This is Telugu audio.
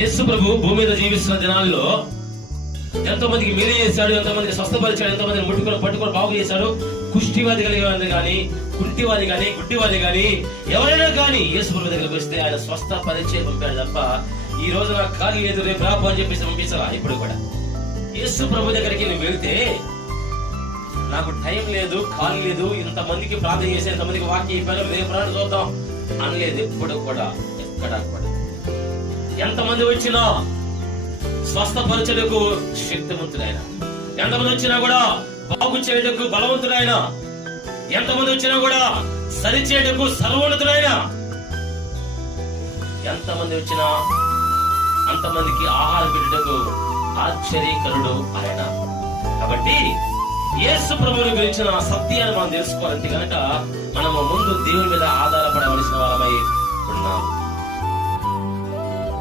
యేసు ప్రభు భూమి మీద జీవిస్తున్న దినాల్లో ఎంతో మందికి మేలు చేశాడు, ఎంతో మందికి స్వస్థపరిచాడు, ఎంతో మందిని పట్టుకొని బాగు చేశాడు. కుష్టివాది కలిగిన గాని, కుంటివాది గాని, గుడ్డివాది గాని, ఎవరైనా కానీ యేసు ప్రభు దగ్గరికి వస్తే ఆయన స్వస్థపరిచే పంపాడు తప్ప ఈ రోజు నాకు ఖాళీ లేదు రేపు రాపు అని చెప్పేసి పంపించాలా. ఇప్పుడు కూడా యేసు ప్రభు దగ్గరికి నువ్వు వెళ్తే నాకు టైం లేదు, ఖాళీ లేదు, ఇంతమందికి ప్రార్థన చేసి ఇంతమందికి వాక్యం చెప్పాను, రేపు రాను చూద్దాం అనలేదు. ఎప్పుడు కూడా ఎక్కడా కూడా ఎంతమంది వచ్చినా స్వస్థపరచుటకు శక్తివంతుడైన, ఎంతమంది వచ్చినా కూడా బాగు చేయటకు బలవంతుడైన, ఎంతమంది వచ్చినా కూడా సరిచేయటకు సర్వోన్నతుడైన, ఎంతమంది వచ్చినా అంతమందికి ఆహారం పెట్టుటకు ఆశ్చర్యకరుడు ఆయన. కాబట్టి యేసు ప్రభువుని గురించిన సత్యాన్ని మనం తెలుసుకోవాలంటే కనుక మనము ముందు దేవుని మీద ఆధారపడవలసిన వారమై ఉన్నాం.